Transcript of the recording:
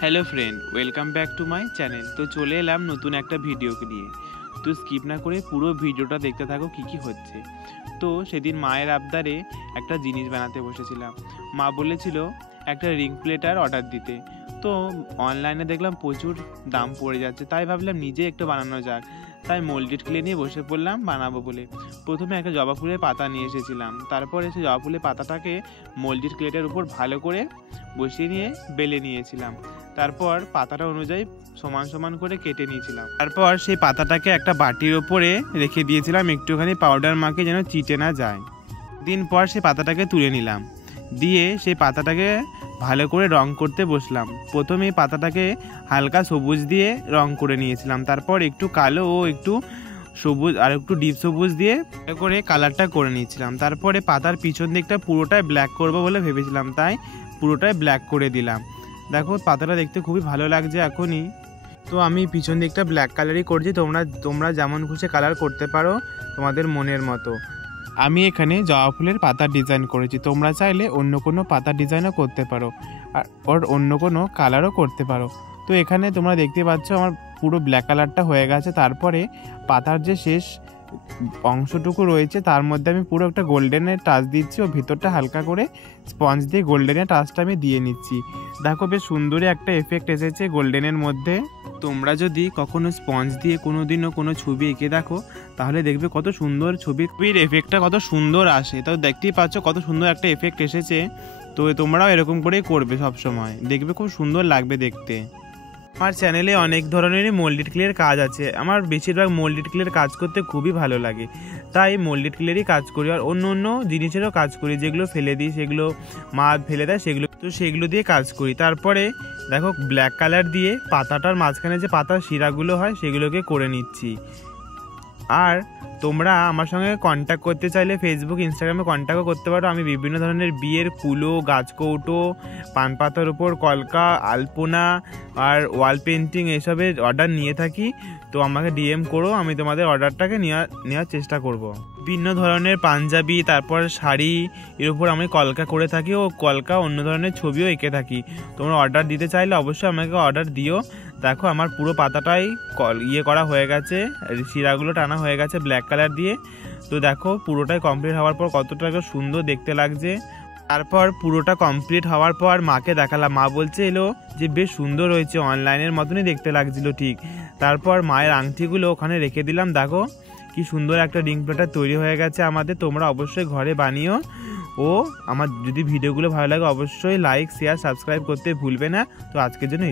Hello friend, welcome back to my channel. তো চলে এলাম নতুন একটা ভিডিওকে নিয়ে। তো স্কিপ না করে পুরো ভিডিওটা দেখতে থাকো কী হচ্ছে। তো সেদিন মায়ের আবদারে একটা জিনিস বানাতে বসেছিলাম। মা বলেছিল একটা রিং প্লেটার অর্ডার দিতে। তো অনলাইনে দেখলাম প্রচুর দাম পড়ে যাচ্ছে, তাই ভাবলাম নিজে একটু বানানো যাক। তাই মোল্ডেড ক্লে নিয়ে বসে পড়লাম বানাবো বলে। প্রথমে একটা জবা ফুলের পাতা নিয়ে এসেছিলাম, তারপরে সেই জবা ফুলের পাতাটাকে মোল্ডেড ক্লেটার উপর ভালো করে বসিয়ে নিয়ে বেলে নিয়েছিলাম। তারপর পাতাটা অনুযায়ী সমান সমান করে কেটে নিয়েছিলাম। তারপর সেই পাতাটাকে একটা বাটির ওপরে রেখে দিয়েছিলাম একটুখানি পাউডার মাখে যেন চিটে না যায়। দিন পর সেই পাতাটাকে তুলে নিলাম, দিয়ে সেই পাতাটাকে ভালো করে রং করতে বসলাম। প্রথমে পাতাটাকে হালকা সবুজ দিয়ে রং করে নিয়েছিলাম, তারপর একটু কালো ও একটু সবুজ আর একটু ডিপ সবুজ দিয়ে করে কালারটা করে নিয়েছিলাম। তারপরে পাতার পিছন দিকটা পুরোটাই ব্ল্যাক করবো বলে ভেবেছিলাম, তাই পুরোটাই ব্ল্যাক করে দিলাম। দেখো পাতাটা দেখতে খুবই ভালো লাগছে এখনই। তো আমি পিছন দিকটা ব্ল্যাক কালারই করছি, তোমরা যেমন খুশি কালার করতে পারো তোমাদের মনের মতো। আমি এখানে জবা ফুলের পাতার ডিজাইন করেছি, তোমরা চাইলে অন্য কোনো পাতার ডিজাইনও করতে পারো আর অন্য কোনো কালারও করতে পারো। তো এখানে তোমরা দেখতে পাচ্ছ আমার পুরো ব্ল্যাক কালারটা হয়ে গেছে। তারপরে পাতার যে শেষ অংশটুকু রয়েছে তার মধ্যে আমি পুরো একটা গোল্ডেনের টাচ দিচ্ছি ও ভিতরটা হালকা করে স্পঞ্জ দিয়ে গোল্ডেনের টাচটা আমি দিয়ে নিচ্ছি। দেখো বেশ সুন্দরই একটা এফেক্ট এসেছে গোল্ডেনের মধ্যে। তোমরা যদি কখনো স্পঞ্জ দিয়ে কোনোদিনও কোনো ছবি এঁকে দেখো তাহলে দেখবে কত সুন্দর ছবির এফেক্টটা কত সুন্দর আসে। তো দেখতেই পাচ্ছ কত সুন্দর একটা এফেক্ট এসেছে। তো তোমরাও এরকম করেই করবে সব সময়, দেখবে খুব সুন্দর লাগবে দেখতে। আমার চ্যানেলে অনেক ধরনেরই মোল্ডেড ক্লের কাজ আছে। আমার বেশিরভাগ মোল্ডেড ক্লের কাজ করতে খুবই ভালো লাগে, তাই মোল্ডেড ক্লেরই কাজ করি। আর অন্য অন্য জিনিসেরও কাজ করি, যেগুলো ফেলে দিই সেগুলো মা ফেলে দেয় সেগুলো দিয়ে কাজ করি। তারপরে দেখো ব্ল্যাক কালার দিয়ে পাতাটার মাঝখানে যে পাতার শিরাগুলো হয় সেগুলোকে করে নিচ্ছি। আর তোমরা আমার সঙ্গে কন্ট্যাক্ট করতে চাইলে ফেসবুক ইনস্টাগ্রামে কন্ট্যাক্টও করতে পারো। আমি বিভিন্ন ধরনের বিয়ের কুলো, গাছকৌটো, পান পাতার উপর কলকা, আলপনা আর ওয়াল পেন্টিং এসবের অর্ডার নিয়ে থাকি। তো আমাকে ডিএম করো, আমি তোমাদের অর্ডারটাকে নেওয়ার চেষ্টা করব। বিভিন্ন ধরনের পাঞ্জাবি, তারপর শাড়ি এর উপর আমি কলকা করে থাকি ও কলকা অন্য ধরনের ছবিও এঁকে থাকি। তোমরা অর্ডার দিতে চাইলে অবশ্যই আমাকে অর্ডার দিও। দেখো আমার পুরো পাতাটাই করা হয়ে গেছে, শিরাগুলো টানা হয়ে গেছে ব্ল্যাক কালার দিয়ে। তো দেখো পুরোটাই কমপ্লিট হওয়ার পর কতটা সুন্দর দেখতে লাগছে। তারপর পুরোটা কমপ্লিট হওয়ার পর মাকে দেখালাম, মা বলছে যে বেশ সুন্দর হয়েছে, অনলাইনের মতনই দেখতে লাগছিল ঠিক। তারপর মায়ের আংটিগুলো ওখানে রেখে দিলাম। দেখো কি সুন্দর একটা রিং প্লেটার তৈরি হয়ে গেছে আমাদের। তোমরা অবশ্যই ঘরে বানিও। ও আমার যদি ভিডিওগুলো ভালো লাগে অবশ্যই লাইক, শেয়ার, সাবস্ক্রাইব করতে ভুলবে না। তো আজকের জন্য